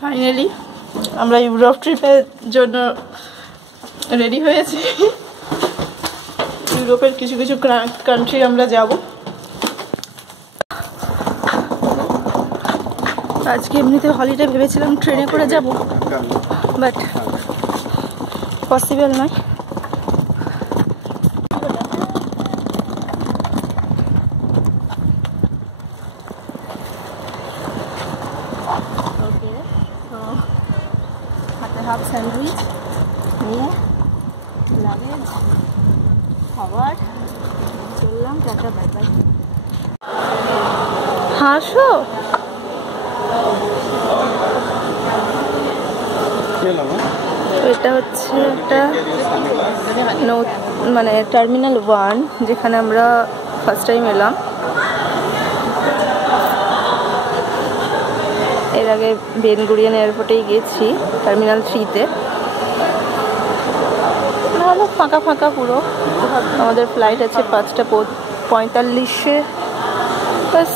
Finally আমরা Europe ট্রিপের জন্য রেডি হয়েছি। ইউরোপের কিছু কিছু কান্ট্রি আমরা যাব। আজকে এমনিতে হলিডে ভেবেছিলাম ট্রেনে করে যাব, বাট পসিবল নয়। হাতে হাফ স্যান্ডউইচ নিয়ে লাগেজ খাবার চললাম। Tata bye bye. হাসো এটা হচ্ছে একটা মানে টার্মিনাল 1, যেখানে আমরা ফার্স্ট টাইম এলাম। এর আগে বেন গুরিয়ান এয়ারপোর্টেই গেছি, টার্মিনাল 3-তে। ভালো ফাঁকা ফাঁকা পুরো। আমাদের ফ্লাইট আছে 5:45-এ। বাস